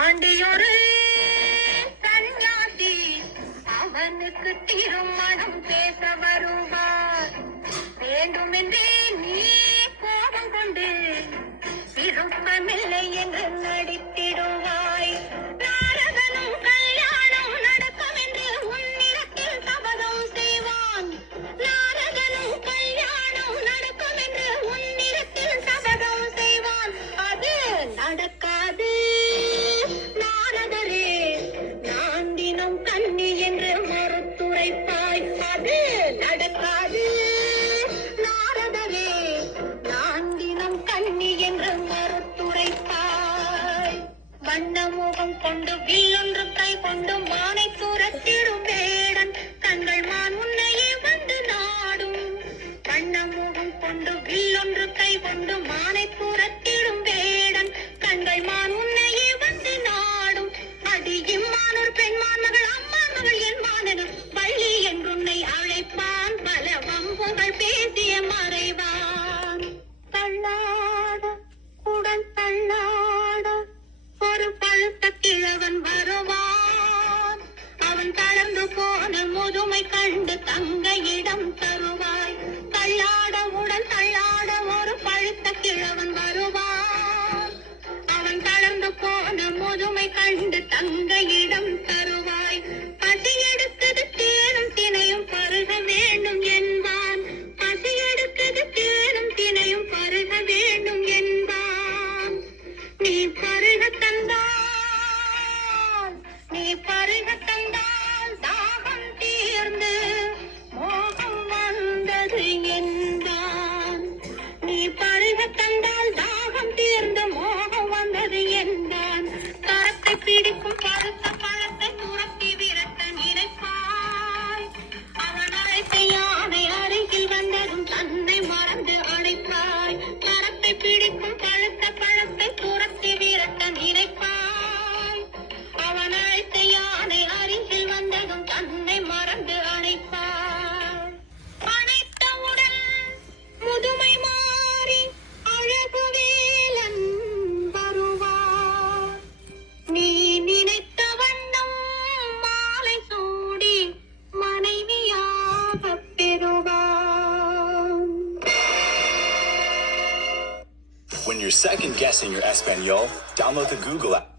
தாண்டியொரு சந்நியாசி அவனுக்கு திருமணம் பேச வருவார். வேண்டுமென்றே நீ கோபம் கொண்டு விருப்பமில்லை என்று நடித்திடுவாய். நாரதனும் கல்யாணம் நடக்கும் என்று உன்னிடத்தில் சபதம் செய்வான். நாரதனும் கல்யாணம் நடக்கும் என்று உன்னிடத்தில் சபதம் செய்வான். அது நடக்காது நாரதரே, நான் தினம் கன்னி என்று மறுத்துரைப்பாய். அது நடக்காது நாரதரே, நான் தினம் கன்னி என்று மறுத்துரைப்பாய். வண்ணமுகம் கொண்டு வில்லொன்று கை கொண்டு மானை துரத்திடும் வேடன் தங்கள் மான் உன்னையே வந்து நாடும். வண்ணமுகம் கொண்டு வில்லொன்று கை கொண்டு மானை துரத்திடும் வேடன் தங்கள் மான் உன்னையே வந்து நாடும். அடி இம்மானூர் பெண்மான் மகள் அம்மான் மகள் என் மானென வள்ளி என்றுன்னை அழைப்பான். பல வம்புகள் பேசிய மறைவான். தள்ளாட உடன் தள்ளாட ஒரு பழுத்த கிழவன் வருவான். அவன் தளர்ந்து போன முதுமை கண்டு தங்கையிடம் தருவாய். தள்ளாட உடன் தள்ளாட ஒரு பழுத்த கிழவன் வருவான். அவன் தளர்ந்து போன முதுமை கண்டு தங்கையிடம் தருவாய். பசி எடுத்தது தேனும் தினையும் பருக வேண்டும் என்பான். பசி எடுத்தது தேனும் தினையும் பருக வேண்டும் என்பான். நீ பருக தந்தால், நீ பருக தந்தால் தாகம் தீர்ந்து மோகம் வந்தது என்றான். நீ பருக தந்தால் தாகம் தீர்ந்து மோகம் வந்தது என்றான். கரத்தை பிடிக்கும் பழுத்த பழத்தை துரத்தி விரட்ட நினைப்பாய். அவன் அழைத்த யானை அருகில் வந்ததும் தன்னை மறந்து அழைப்பாய். கரத்தை பிடிக்கும் பழுத்த பழத்தை துரத்தி விரட்ட நினைப்பாய். அவன் அழைத்த யானை அருகில் வந்ததும் தன்னை மறந்து அழைப்பாய். அணைத்தவுடன் முதுமை மாறி அழகு வேலன் வருவார். நீ நினைத்த வண்ணம் மாலை சூடி மனைவியாக பெறுவான். When you're second guessing your Espanol, download the Google app.